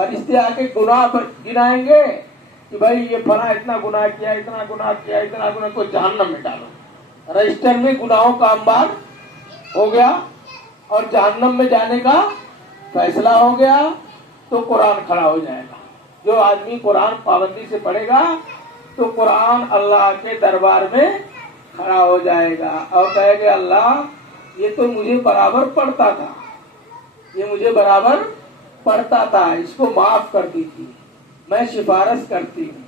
फरिश्ते आके गुनाह गिनाएंगे कि भाई ये फला इतना गुनाह किया, इतना गुनाह किया, इतना गुनाह, को जहन्नम में डालो। रजिस्टर में गुनाहों का अंबार हो गया और जहन्नम में जाने का फैसला हो गया, तो कुरान खड़ा हो जाएगा। जो आदमी कुरान पाबंदी से पढ़ेगा तो कुरान अल्लाह के दरबार में खड़ा हो जाएगा और कहेगा अल्लाह ये तो मुझे बराबर पढ़ता था, ये मुझे बराबर पढ़ता था, इसको माफ कर दीजिए, मैं सिफारिश करती हूँ।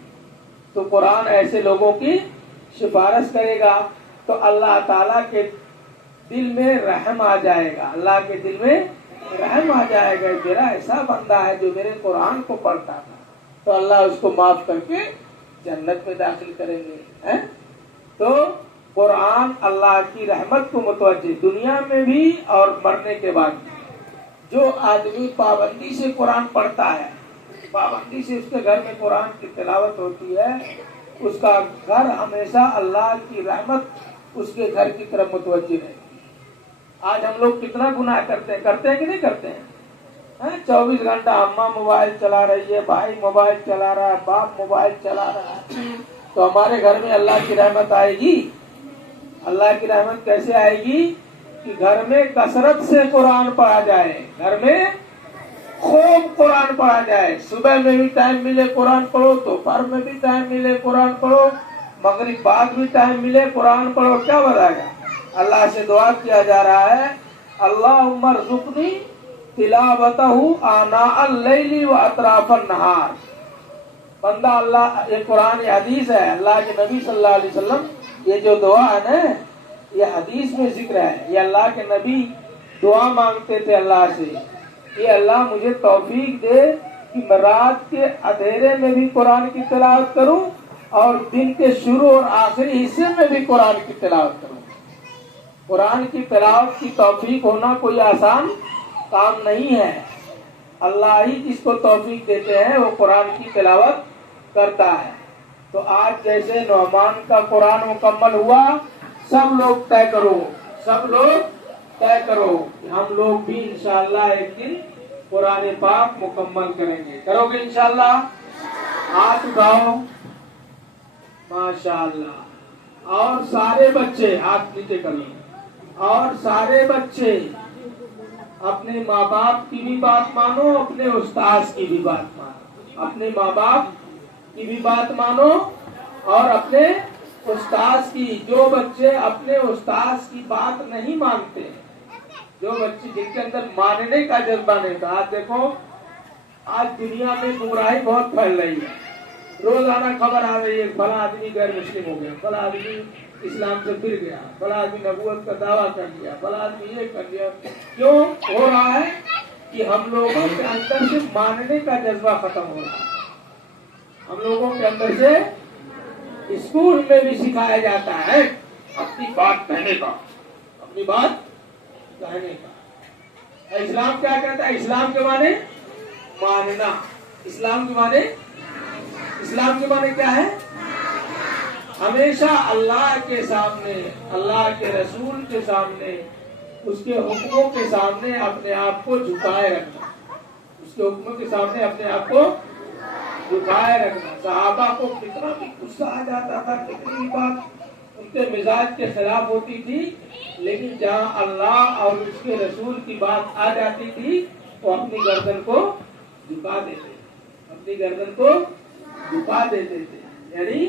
तो कुरान ऐसे लोगों की सिफारिश करेगा तो अल्लाह ताला के दिल में रहम आ जाएगा, अल्लाह के दिल में रहम आ जाएगा, मेरा ऐसा बंदा है जो मेरे कुरान को पढ़ता था, तो अल्लाह उसको माफ करके जन्नत में दाखिल करेंगे। हैं? तो कुरान अल्लाह की रहमत को मुतवज्जे दुनिया में भी और मरने के बाद भी। जो आदमी पाबंदी से कुरान पढ़ता है, पाबंदी से उसके घर में कुरान की तिलावत होती है, उसका घर हमेशा अल्लाह की रहमत उसके घर की तरफ मुतवज्जे रहती है। आज हम लोग कितना गुनाह करते हैं कि नहीं करते हैं? 24 घंटा अम्मा मोबाइल चला रही है, भाई मोबाइल चला रहा है, बाप मोबाइल चला रहा है, तो हमारे घर में अल्लाह की रहमत आएगी? अल्लाह की रहमत कैसे आएगी? कि घर में कसरत से कुरान पढ़ा जाए, घर में खूब कुरान पढ़ा जाए, सुबह में भी टाइम मिले कुरान पढ़ो, दोपहर में भी टाइम मिले कुरान पढ़ो, मगरिब बाद भी टाइम मिले कुरान पढ़ो। क्या बताएगा? अल्लाह से दुआ किया जा रहा है, अल्लाहुम्मा अर्ज़ुक़नी तिलावतहु आना अल-लैली व अतराफन नहार। बंदा अल्लाह, ये कुरान ये हदीस है, अल्लाह के नबी सल्लल्लाहु अलैहि वसल्लम, ये जो दुआ है ना, ये हदीस में जिक्र है, ये अल्लाह के नबी दुआ मांगते थे अल्लाह से, ये अल्लाह मुझे तौफीक दे कि मैं रात के अंधेरे में भी कुरान की तिलावत करूं और दिन के शुरू और आखिरी हिस्से में भी कुरान की तिलावत करूं। कुरान की तिलावत की तौफीक होना कोई आसान काम नहीं है, अल्लाह ही जिसको तौफीक देते हैं वो कुरान की तिलावत करता है। तो आज जैसे नौमान का कुरान मुकम्मल हुआ, सब लोग तय करो, सब लोग तय करो कि हम लोग भी इंशाअल्लाह एक दिन कुरान पाक मुकम्मल करेंगे। करोगे इंशाअल्लाह? हाथ उठाओ, माशाअल्लाह। और सारे बच्चे हाथ नीचे करिए, और सारे बच्चे अपने माँ बाप की भी बात मानो, अपने उस्ताद की भी बात मानो, अपने माँ बाप की भी बात मानो और अपने उस्ताद की। जो बच्चे अपने उस्ताद की बात नहीं मानते, जो बच्चे जिनके अंदर मानने का जज्बा नहीं था, आज देखो आज दुनिया में गुमराही बहुत फैल रही है, रोजाना खबर आ रही है, फला आदमी गैर मुस्लिम हो गया, फला आदमी इस्लाम से फिर गया, फला आदमी नबूवत का दावा कर लिया, फला आदमी ये कर लिया। क्यों हो रहा है? कि हम लोगों के अंदर से मानने का जज्बा खत्म हो रहा है। हम लोगों के अंदर से स्कूल में भी सिखाया जाता है अपनी बात कहने का, अपनी बात कहने का। इस्लाम क्या कहता है? इस्लाम के माने मानना। इस्लाम के माने, इस्लाम के माने क्या है? हमेशा अल्लाह के सामने, अल्लाह के रसूल के सामने, उसके हुक्मों के सामने अपने आप को झुकाए रखना, उसके हुक्मों के सामने अपने आप को झुकाए रखना। सहाबा को कितना भी गुस्सा आ जाता था, कितनी भी बात उनके मिजाज के खिलाफ होती थी, लेकिन जहाँ अल्लाह और उसके रसूल की बात आ जाती थी वो अपनी गर्दन को झुका देते, अपनी गर्दन को झुका देते थे, यानी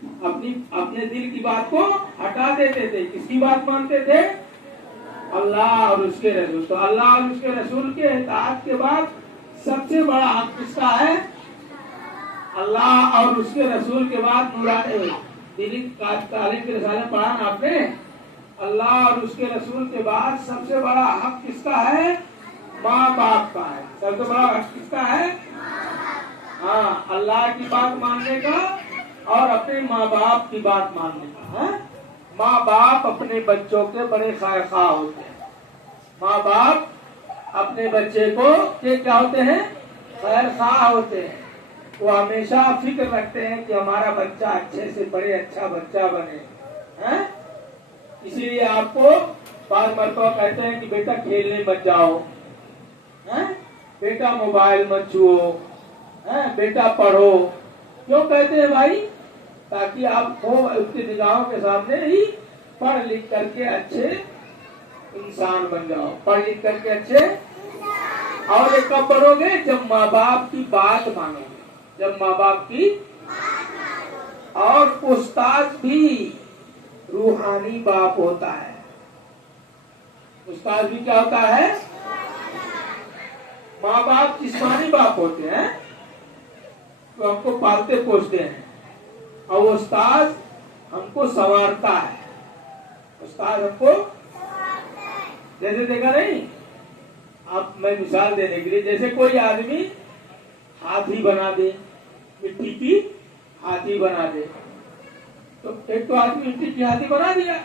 अपने दिल की बात को हटा देते थे। किसकी बात मानते थे? अल्लाह और उसके रसूल। तो अल्लाह और उसके रसूल के इताअत के बाद सबसे बड़ा हक किसका है? अल्लाह और उसके रसूल के बाद नूरानी दीनी तालीम के रिसाले पढ़ा ना आपने? अल्लाह और उसके रसूल के बाद सबसे बड़ा हक किसका है? माँ बाप का है। सबसे बड़ा हक किसका है? हाँ, अल्लाह की बात मानने का और अपने माँ बाप की बात मानने का है। माँ बाप अपने बच्चों के बड़े खैरखा होते हैं। माँ बाप अपने बच्चे को क्या होते हैं? खैरखा होते हैं। वो हमेशा फिक्र रखते हैं कि हमारा बच्चा अच्छे से पढ़े, अच्छा बच्चा बने, हैं? इसीलिए आपको बार मरतबा कहते हैं कि बेटा खेलने मत जाओ, हैं? بیٹا موبائل مت چھو، بیٹا پڑھو. کیوں کہتے ہیں بھائی؟ تاکہ آپ اس کی نگاہوں کے سامنے ہی پڑھ لکھ کر کے اچھے انسان بن جاؤ. پڑھ لکھ کر کے اچھے. اور یہ کب پڑھو گے؟ جب ماں باپ کی بات مانو گے. جب ماں باپ کی. اور استاد بھی روحانی باپ ہوتا ہے. استاد بھی کیا ہوتا ہے؟ ماں باپ جسمانی باپ ہوتے ہیں تو ہم کو پالتے پوستے ہیں، اور وہ استاد ہم کو سنوارتا ہے. استاد ہم کو جیسے دیکھا نہیں آپ، میں مثال دینے کے لیے، جیسے کوئی آدمی ہاتھی بنا دے، مٹی کی ہاتھی بنا دے، تو ایک تو آدمی مٹی کی ہاتھی بنا دیا،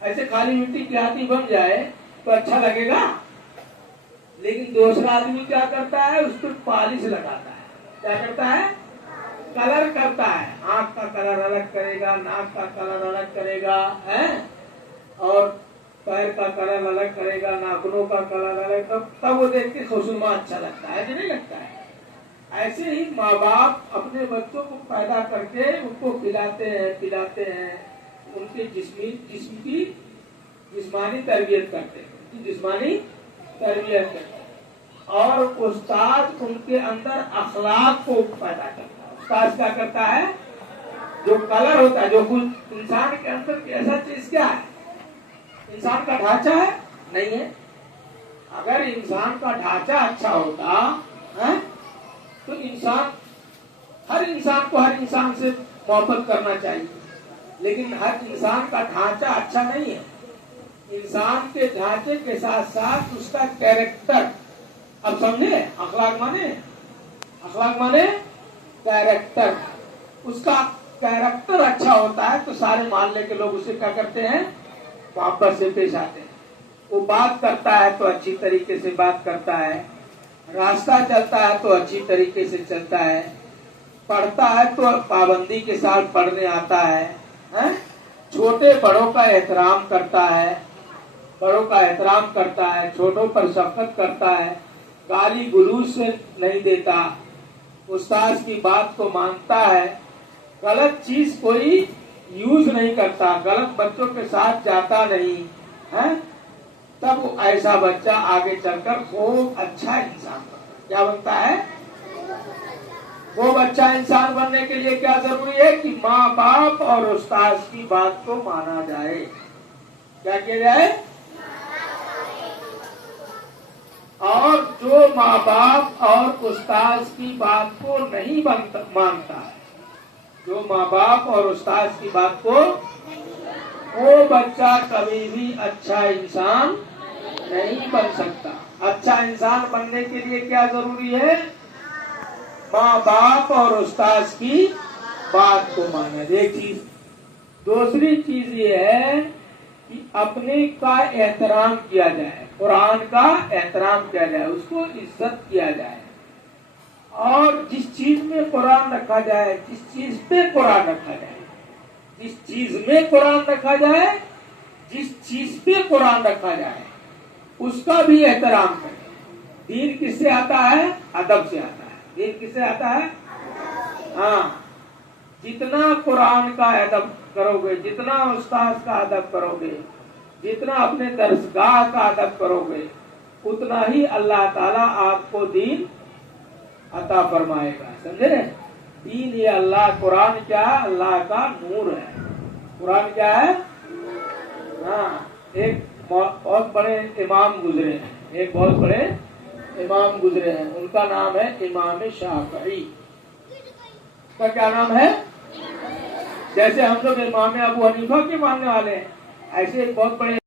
ایسے خالی مٹی کی ہاتھی بن جائے تو اچھا لگے گا. لیکن دوسرا آدمی کیا کرتا ہے؟ اس پر پالش لگاتا ہے. کیا کرتا ہے؟ کلر کرتا ہے. آنکھ کا کلر الگ کرے گا، ناک کا کلر الگ کرے گا، اور پیر کا کلر الگ کرے گا، ناخنوں کا کلر الگ. تب وہ دیکھ کے خوشنما اچھا لگتا ہے کہ نہیں لگتا ہے؟ ایسے ہی ماں باپ اپنے بچوں کو پیدا کر کے ان کو کھلاتے ہیں پلاتے ہیں، ان کے جسم کی جسمانی تربیت کرتے ہیں، ان کی جسمانی تربیت کرتے ہیں. اور استاد ان کے اندر اخلاق کو پیدا کرتا ہے. استاد کیا کرتا ہے؟ جو کلر ہوتا ہے، جو کچھ انسان کے اندر ایسا چیز کیا ہے؟ انسان کا ڈھانچہ ہے؟ نہیں ہے. اگر انسان کا ڈھانچہ اچھا ہوتا تو ہر انسان کو ہر انسان سے محبت کرنا چاہیے. لیکن ہر انسان کا ڈھانچہ اچھا نہیں ہے. انسان کے ڈھانچے کے ساتھ ساتھ اس کا کیریکٹر. اب سمجھے؟ اخلاق مانے کیریکٹر. اس کا کیریکٹر اچھا ہوتا ہے تو سارے محلے کے لوگ اسے کیا کرتے ہیں؟ محبت سے پیش آتے ہیں. وہ بات کرتا ہے تو اچھی طریقے سے بات کرتا ہے، راستہ چلتا ہے تو اچھی طریقے سے چلتا ہے، پڑھتا ہے تو پابندی کے ساتھ پڑھنے آتا ہے، چھوٹے بڑوں کا احترام کرتا ہے، چھوٹوں پر شفقت کرتا ہے، گالی گلوچ سے نہیں دیتا، استاد کی بات کو مانتا ہے، غلط چیز کوئی یوز نہیں کرتا، غلط بچوں کے ساتھ جاتا نہیں. تب ایسا بچہ آگے چل کر خوب اچھا انسان بنتا ہے. کیا بنتا ہے؟ خوب اچھا انسان بننے کے لیے کیا ضروری ہے؟ کہ ماں باپ اور استاد کی بات کو مانا جائے. کیا کیا جائے؟ اور جو ماں باپ اور استاد کی بات کو نہیں مانتا ہے، جو ماں باپ اور استاد کی بات کو، وہ بچہ کبھی بھی اچھا انسان نہیں بن سکتا. اچھا انسان بننے کے لیے کیا ضروری ہے؟ ماں باپ اور استاد کی بات کو مانا. ایک چیز. دوسری چیز یہ ہے کہ اپنے کا احترام کیا جائے، قرآن کا احترام کیا جائے، اس کو عزت کیا جائے. اور جس چیز میں قرآن رکھا جائے، جس چیز پہ قرآن رکھا جائے، جس چیز میں قرآن رکھا جائے، جس چیز پہ قرآن رکھا جائے، اس کا بھی احترام کریں. دین کس سے آتا ہے؟ ادب سے آتا ہے. دین کس سے آتا ہے؟ جتنا قرآن کا ادب کرو گے، جتنا استاد کا ادب کرو گے، جتنا اپنے درسگاہ کا ادب کرو گے، اتنا ہی اللہ تعالیٰ آپ کو دین عطا فرمائے گا. سمجھے؟ دین یہ اللہ، قرآن کیا ہے؟ اللہ کا نور ہے. قرآن کیا ہے؟ ایک بہت بڑے امام گزرے ہیں، ان کا نام ہے امام شافعی. کا کیا نام ہے؟ جیسے ہم لوگ امام ابو حنیفہ کے ماننے والے ہیں، ایسے ایک بہت بڑے